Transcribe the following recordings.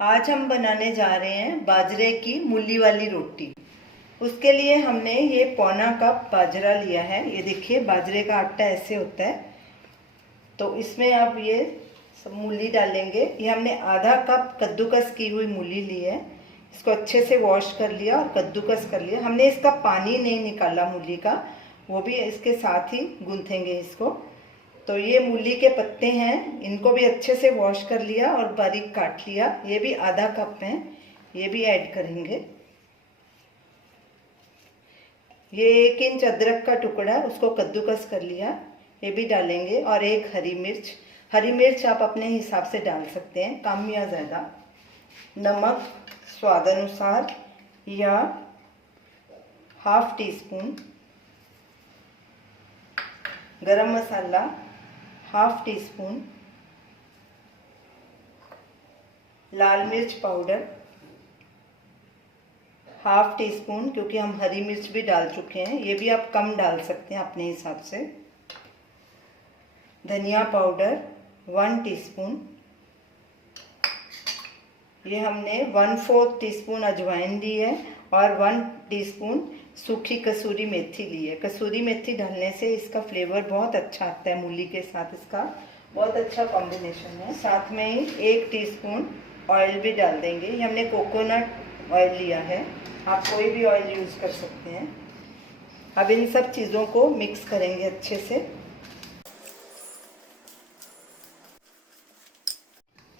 आज हम बनाने जा रहे हैं बाजरे की मूली वाली रोटी। उसके लिए हमने ये पौना कप बाजरा लिया है। ये देखिए बाजरे का आटा ऐसे होता है। तो इसमें अब ये सब मूली डालेंगे। ये हमने आधा कप कद्दूकस की हुई मूली ली है। इसको अच्छे से वॉश कर लिया और कद्दूकस कर लिया। हमने इसका पानी नहीं निकाला मूली का, वो भी इसके साथ ही गूंथेंगे इसको। तो ये मूली के पत्ते हैं, इनको भी अच्छे से वॉश कर लिया और बारीक काट लिया। ये भी आधा कप हैं, ये भी ऐड करेंगे। ये 1 इंच अदरक का टुकड़ा, उसको कद्दूकस कर लिया, ये भी डालेंगे। और एक हरी मिर्च। हरी मिर्च आप अपने हिसाब से डाल सकते हैं, कम या ज़्यादा। नमक स्वाद अनुसार या ½ टीस्पून। गरम मसाला ½ टीस्पून। लाल मिर्च पाउडर ½ टीस्पून, क्योंकि हम हरी मिर्च भी डाल चुके हैं। ये भी आप कम डाल सकते हैं अपने हिसाब से। धनिया पाउडर 1 टीस्पून। ये हमने 1/4 टीस्पून अजवाइन ली है और 1 टीस्पून सूखी कसूरी मेथी ली है। कसूरी मेथी डालने से इसका फ्लेवर बहुत अच्छा आता है, मूली के साथ इसका बहुत अच्छा कॉम्बिनेशन है। साथ में ही 1 टीस्पून ऑयल भी डाल देंगे। ये हमने कोकोनट ऑयल लिया है, आप कोई भी ऑयल यूज़ कर सकते हैं। अब इन सब चीज़ों को मिक्स करेंगे अच्छे से।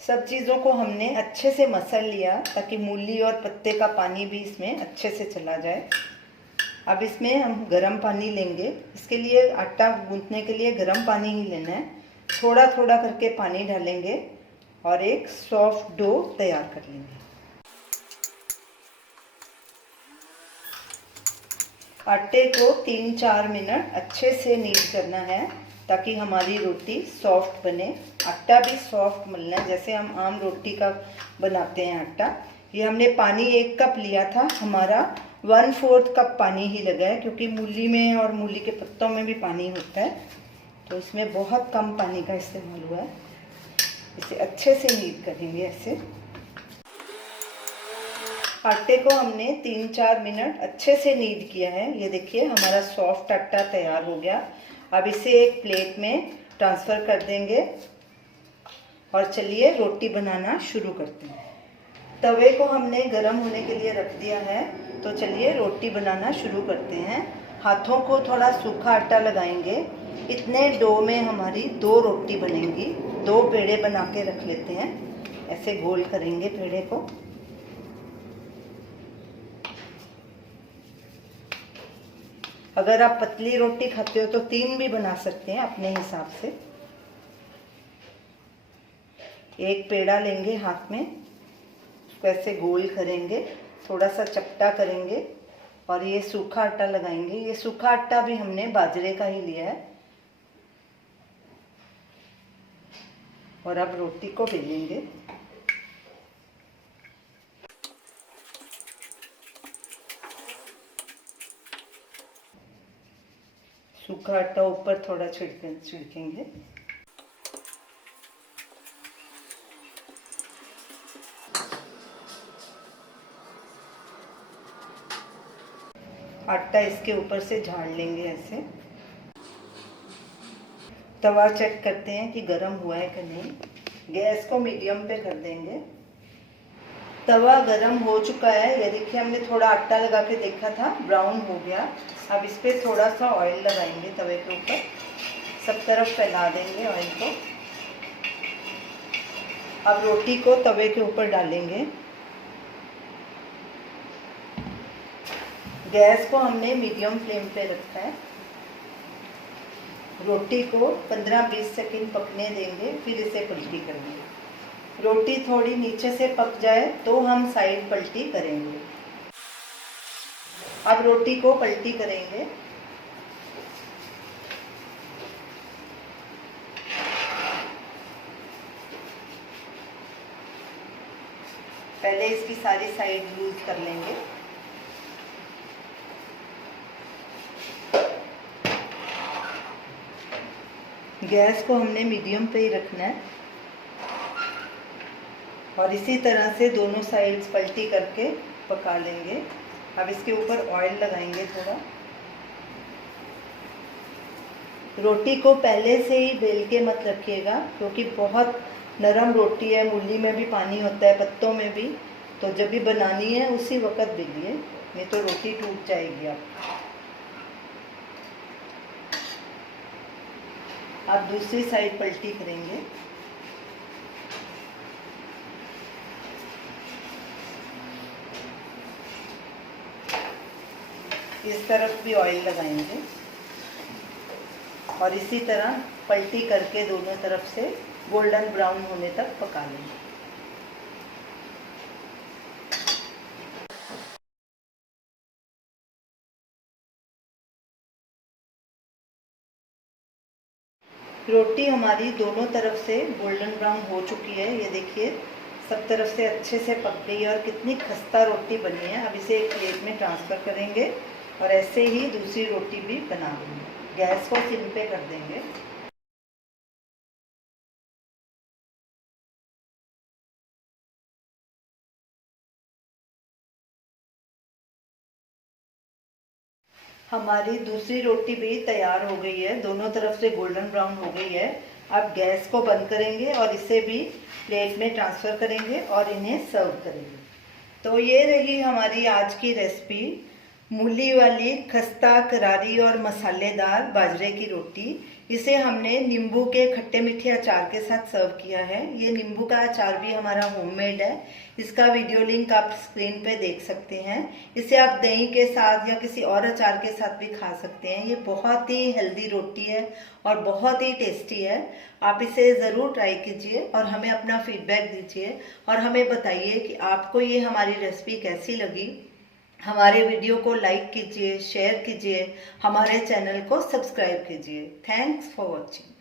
सब चीज़ों को हमने अच्छे से मसल लिया ताकि मूली और पत्ते का पानी भी इसमें अच्छे से चला जाए। अब इसमें हम गर्म पानी लेंगे। इसके लिए आटा गूंथने के लिए गर्म पानी ही लेना है। थोड़ा थोड़ा करके पानी डालेंगे और एक सॉफ्ट डो तैयार कर लेंगे। आटे को 3-4 मिनट अच्छे से नीड करना है ताकि हमारी रोटी सॉफ्ट बने। आटा भी सॉफ्ट मलना है, जैसे हम आम रोटी का बनाते हैं आटा। ये हमने पानी 1 कप लिया था, हमारा 1/4 कप पानी ही लगा है, क्योंकि मूली में और मूली के पत्तों में भी पानी होता है, तो इसमें बहुत कम पानी का इस्तेमाल हुआ है। इसे अच्छे से नीड करेंगे ऐसे। आटे को हमने 3-4 मिनट अच्छे से नीड किया है। ये देखिए हमारा सॉफ्ट आटा तैयार हो गया। अब इसे एक प्लेट में ट्रांसफ़र कर देंगे और चलिए रोटी बनाना शुरू करते हैं। तवे को हमने गर्म होने के लिए रख दिया है, तो चलिए रोटी बनाना शुरू करते हैं। हाथों को थोड़ा सूखा आटा लगाएंगे। इतने डो में हमारी 2 रोटी बनेंगी। 2 पेड़े बना के रख लेते हैं, ऐसे गोल करेंगे पेड़े को। अगर आप पतली रोटी खाते हो तो 3 भी बना सकते हैं अपने हिसाब से। एक पेड़ा लेंगे हाथ में, उसको ऐसे गोल करेंगे, थोड़ा सा चपटा करेंगे और ये सूखा आटा लगाएंगे। ये सूखा आटा भी हमने बाजरे का ही लिया है। और अब रोटी को बेलेंगे। सूखा आटा ऊपर थोड़ा छिड़केंगे। आटा इसके ऊपर से झाड़ लेंगे ऐसे। तवा चेक करते हैं कि गर्म हुआ है कि नहीं। गैस को मीडियम पे कर देंगे। तवा गर्म हो चुका है। ये देखिए हमने थोड़ा आटा लगा के देखा था, ब्राउन हो गया। अब इस पर थोड़ा सा ऑयल लगाएंगे तवे के ऊपर, सब तरफ फैला देंगे ऑयल को। अब रोटी को तवे के ऊपर डालेंगे। गैस को हमने मीडियम फ्लेम पे रखा है। रोटी को 15-20 सेकंड पकने देंगे, फिर इसे पलटी करेंगे। रोटी थोड़ी नीचे से पक जाए तो हम साइड पलटी करेंगे। अब रोटी को पलटी करेंगे। पहले इसकी सारी साइड लूज कर लेंगे। गैस को हमने मीडियम पे ही रखना है। और इसी तरह से दोनों साइड्स पलटी करके पका लेंगे। अब इसके ऊपर ऑयल लगाएंगे थोड़ा। रोटी को पहले से ही बेल के मत रखिएगा, क्योंकि बहुत नरम रोटी है, मूली में भी पानी होता है, पत्तों में भी, तो जब भी बनानी है उसी वक्त बेलिए, नहीं तो रोटी टूट जाएगी आपकी। आप दूसरी साइड पलटी करेंगे। इस तरफ भी ऑयल लगाएंगे और इसी तरह पलटी करके दोनों तरफ से गोल्डन ब्राउन होने तक पका लेंगे। रोटी हमारी दोनों तरफ से गोल्डन ब्राउन हो चुकी है, ये देखिए सब तरफ से अच्छे से पक गई है और कितनी खस्ता रोटी बनी है। अब इसे एक प्लेट में ट्रांसफ़र करेंगे और ऐसे ही दूसरी रोटी भी बना देंगे। गैस को सिम पे कर देंगे। हमारी दूसरी रोटी भी तैयार हो गई है, दोनों तरफ से गोल्डन ब्राउन हो गई है। अब गैस को बंद करेंगे और इसे भी प्लेट में ट्रांसफ़र करेंगे और इन्हें सर्व करेंगे। तो ये रही हमारी आज की रेसिपी, मूली वाली खस्ता करारी और मसालेदार बाजरे की रोटी। इसे हमने नींबू के खट्टे मीठे अचार के साथ सर्व किया है। ये नींबू का अचार भी हमारा होममेड है, इसका वीडियो लिंक आप स्क्रीन पे देख सकते हैं। इसे आप दही के साथ या किसी और अचार के साथ भी खा सकते हैं। ये बहुत ही हेल्दी रोटी है और बहुत ही टेस्टी है। आप इसे ज़रूर ट्राई कीजिए और हमें अपना फीडबैक दीजिए और हमें बताइए कि आपको ये हमारी रेसिपी कैसी लगी। हमारे वीडियो को लाइक कीजिए, शेयर कीजिए, हमारे चैनल को सब्सक्राइब कीजिए। Thanks for watching.